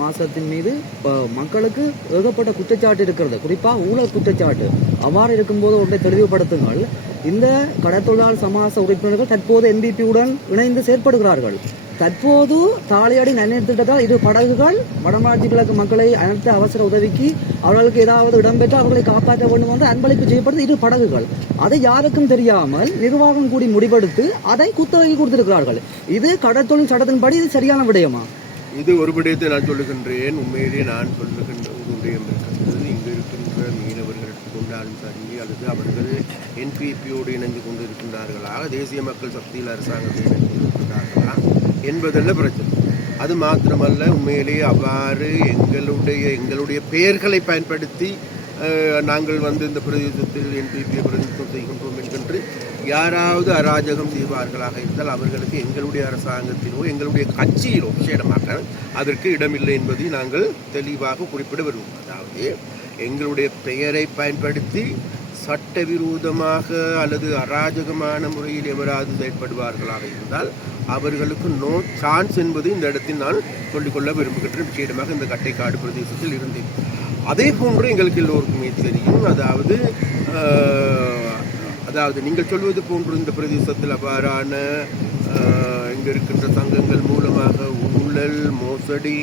மாசத்தின் மீது மக்களுக்கு ஏகப்பட்ட குற்றச்சாட்டு இருக்கிறது. குறிப்பாக ஊழல் குற்றச்சாட்டு. அவ்வாறு இருக்கும்போது ஒன்றை தெளிவுபடுத்துங்கள். இந்த கடத்தொழிலாளர் சமாச உறுப்பினர்கள் தற்போது என்பிபியுடன் இணைந்து செயற்படுகிறார்கள். தற்போது தாளையடி நன்னீர் இரு படகுகள் வடமாட்சி கிழக்கு மக்களை அனைத்து அவசர உதவிக்கு அவர்களுக்கு ஏதாவது இடம்பெற்று அவர்களை காப்பாற்ற வேண்டும் என்று அன்பளிப்பு செய்யப்படுது இரு படகுகள். அதை யாருக்கும் தெரியாமல் நிர்வாகம் கூடி முடிவெடுத்து அதை குத்தகைக்கு கொடுத்திருக்கிறார்கள். இது கடற்தொழில் சட்டத்தின்படி இது சரியான விடயமா? இது ஒரு விடயத்தை நான் சொல்லுகின்றேன். உண்மையிலேயே நான் சொல்லுகின்ற ஒரு விடயம் இருக்கின்றது இங்கு இருக்கின்ற மீனவர்கள் கொண்டாலும் சரி அல்லது அவர்கள் என்பிபியோடு இணைந்து கொண்டு இருக்கின்றார்களா தேசிய மக்கள் சக்தியில் அரசாங்கத்தில் இணைந்து கொண்டிருக்கின்றார்களா என்பதல்ல பிரச்சனை. அது மாத்திரமல்ல உண்மையிலேயே அவ்வாறு எங்களுடைய எங்களுடைய பெயர்களை பயன்படுத்தி நாங்கள் வந்து இந்த பிரதேசத்தில் என்பிபியை பிரதிநிதித்துவம் செய்கின்றோம் என்கின்ற யாராவது அராஜகம் செய்வார்களாக இருந்தால் அவர்களுக்கு எங்களுடைய அரசாங்கத்தினோ எங்களுடைய கட்சியிலோ விசேடமாக அதற்கு இடமில்லை என்பதை நாங்கள் தெளிவாக குறிப்பிட வருவோம் அதாவது எங்களுடைய பெயரை பயன்படுத்தி சட்டவிரோதமாக அல்லது அராஜகமான முறையில் எவராது செயற்படுவார்களாக இருந்தால் அவர்களுக்கு நோ சான்ஸ் என்பது இந்த இடத்தில் நான் சொல்லிக்கொள்ள விரும்புகின்ற விஷயமாக இந்த கட்டைக்காடு பிரதேசத்தில் இருந்தேன். அதே போன்று எங்களுக்கு எல்லோருக்குமே தெரியும். அதாவது அதாவது நீங்கள் சொல்வது போன்று இந்த பிரதேசத்தில் அவ்வாறான இங்கு இருக்கின்ற சங்கங்கள் மூலமாக ஊழல் மோசடி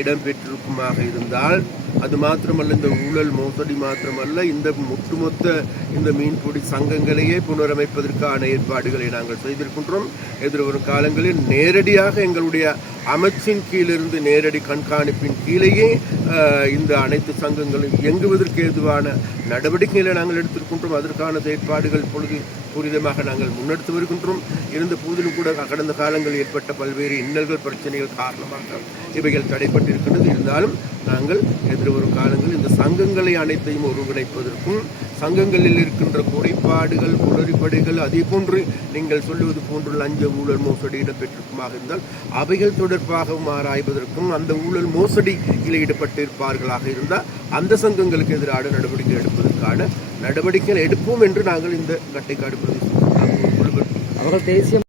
இடம்பெற்றிருக்குமாக இருந்தால் அது மாத்திரமல்ல இந்த ஊழல் மோசடி மாத்திரமல்ல இந்த ஒட்டுமொத்த இந்த மீன்பிடி சங்கங்களையே புனரமைப்பதற்கான ஏற்பாடுகளை நாங்கள் செய்திருக்கின்றோம். எதிர்வரும் காலங்களில் நேரடியாக எங்களுடைய அமைச்சின் கீழிருந்து நேரடி கண்காணிப்பின் கீழேயே இந்த அனைத்து சங்கங்களும் இயங்குவதற்கு ஏதுவான நடவடிக்கைகளை நாங்கள் எடுத்திருக்கின்றோம். அதற்கான செயற்பாடுகள் പൊളിക്കും துரிதமாக நாங்கள் முன்னெடுத்து வருகின்றோம். இருந்த போதிலும் கூட கடந்த காலங்களில் ஏற்பட்ட பல்வேறு இன்னல்கள் பிரச்சனைகள் காரணமாக இவைகள் தடைப்பட்டிருக்கின்றது. இருந்தாலும் நாங்கள் எதிர்வரும் காலங்களில் இந்த சங்கங்களை அனைத்தையும் ஒருங்கிணைப்பதற்கும் சங்கங்களில் இருக்கின்ற குறைபாடுகள் குளறுபடிகள் அதே போன்று நீங்கள் சொல்லுவது போன்று லஞ்ச ஊழல் மோசடி இடம்பெற்றிருக்குமாக இருந்தால் அவைகள் தொடர்பாகவும் ஆராய்வதற்கும் அந்த ஊழல் மோசடியில் ஈடுபட்டிருப்பார்களாக இருந்தால் அந்த சங்கங்களுக்கு எதிரான நடவடிக்கை எடுப்பதற்கான நடவடிக்கைகள் எடுப்போம் என்று நாங்கள் இந்த கட்டைக்காடு பிரதேசத்தில் நாங்கள் கொள்கிறோம் அவர்கள் தேசிய